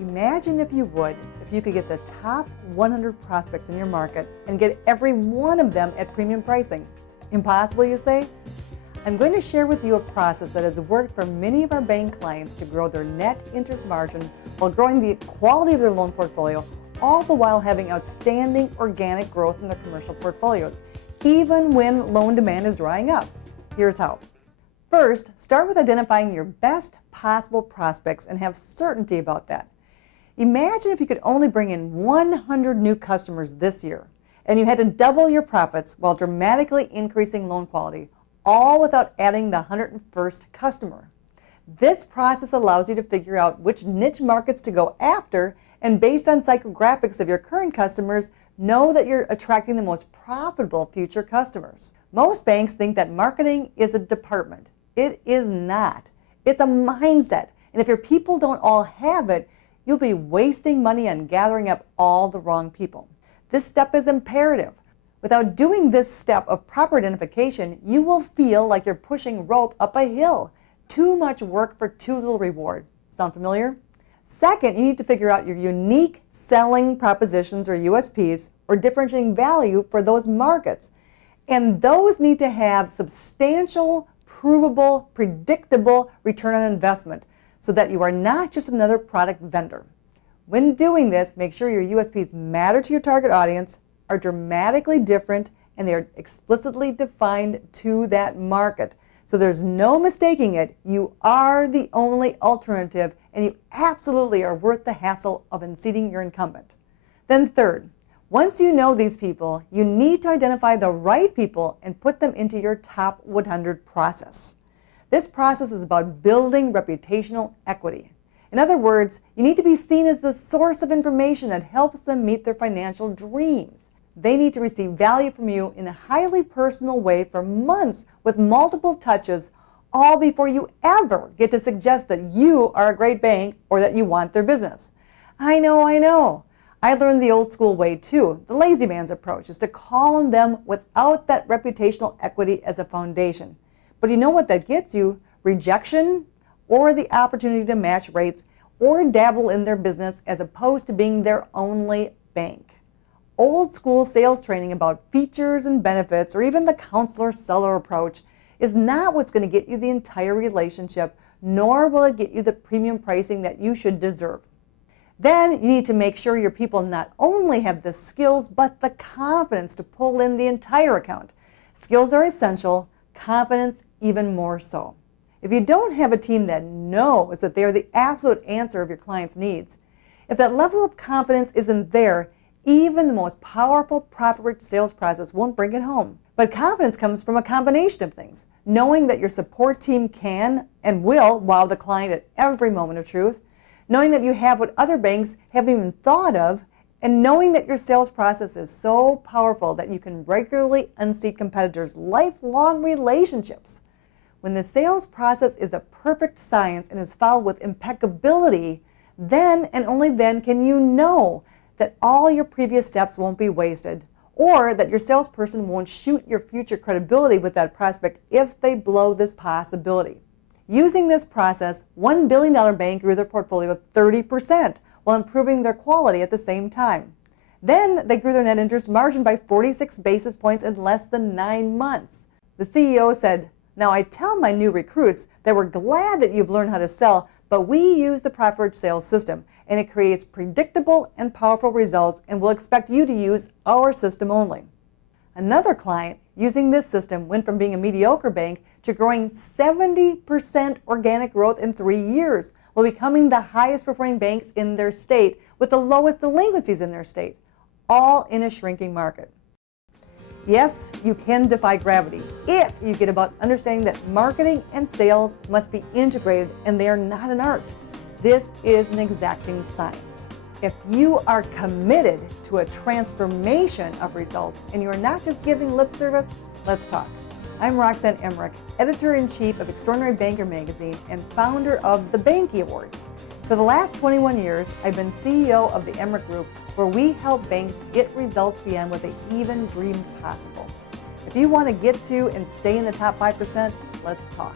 Imagine, if you would, if you could get the top 100 prospects in your market and get every one of them at premium pricing. Impossible, you say? I'm going to share with you a process that has worked for many of our bank clients to grow their net interest margin while growing the quality of their loan portfolio, all the while having outstanding organic growth in their commercial portfolios, even when loan demand is drying up. Here's how. First, start with identifying your best possible prospects and have certainty about that. Imagine if you could only bring in 100 new customers this year, and you had to double your profits while dramatically increasing loan quality, all without adding the 101st customer. This process allows you to figure out which niche markets to go after, and based on psychographics of your current customers, know that you're attracting the most profitable future customers. Most banks think that marketing is a department. It is not. It's a mindset, and if your people don't all have it, you'll be wasting money on gathering up all the wrong people. This step is imperative. Without doing this step of proper identification, you will feel like you're pushing rope up a hill. Too much work for too little reward. Sound familiar? Second, you need to figure out your unique selling propositions, or USPs, or differentiating value for those markets. And those need to have substantial, provable, predictable return on investment, so that you are not just another product vendor. When doing this, make sure your USPs matter to your target audience, are dramatically different, and they are explicitly defined to that market. So there's no mistaking it. You are the only alternative, and you absolutely are worth the hassle of unseating your incumbent. Then third, once you know these people, you need to identify the right people and put them into your top 100 process. This process is about building reputational equity. In other words, you need to be seen as the source of information that helps them meet their financial dreams. They need to receive value from you in a highly personal way for months with multiple touches, all before you ever get to suggest that you are a great bank or that you want their business. I know. I learned the old school way too. The lazy man's approach is to call on them without that reputational equity as a foundation. But you know what that gets you? Rejection, or the opportunity to match rates or dabble in their business as opposed to being their only bank. Old school sales training about features and benefits, or even the counselor-seller approach, is not what's going to get you the entire relationship, nor will it get you the premium pricing that you should deserve. Then you need to make sure your people not only have the skills, but the confidence to pull in the entire account. Skills are essential, confidence even more so. If you don't have a team that knows that they are the absolute answer of your client's needs, if that level of confidence isn't there, even the most powerful, proper sales process won't bring it home. But confidence comes from a combination of things. Knowing that your support team can and will wow the client at every moment of truth, knowing that you have what other banks haven't even thought of, and knowing that your sales process is so powerful that you can regularly unseat competitors' lifelong relationships. When the sales process is a perfect science and is followed with impeccability, then and only then can you know that all your previous steps won't be wasted, or that your salesperson won't shoot your future credibility with that prospect if they blow this possibility. Using this process, $1 billion bank grew their portfolio 30% while improving their quality at the same time. Then they grew their net interest margin by 46 basis points in less than 9 months. The CEO said, "Now I tell my new recruits that we're glad that you've learned how to sell, but we use the proper sales system, and it creates predictable and powerful results, and we'll expect you to use our system only." Another client using this system went from being a mediocre bank to growing 70% organic growth in 3 years, while becoming the highest performing banks in their state with the lowest delinquencies in their state, all in a shrinking market. Yes, you can defy gravity if you get about understanding that marketing and sales must be integrated, and they are not an art. This is an exacting science. If you are committed to a transformation of results and you are not just giving lip service, let's talk. I'm Roxanne Emmerich, Editor-in-Chief of Extraordinary Banker Magazine and founder of the Banky Awards. For the last 21 years, I've been CEO of the Emmerich Group, where we help banks get results beyond what they even dreamed possible. If you want to get to and stay in the top 5%, let's talk.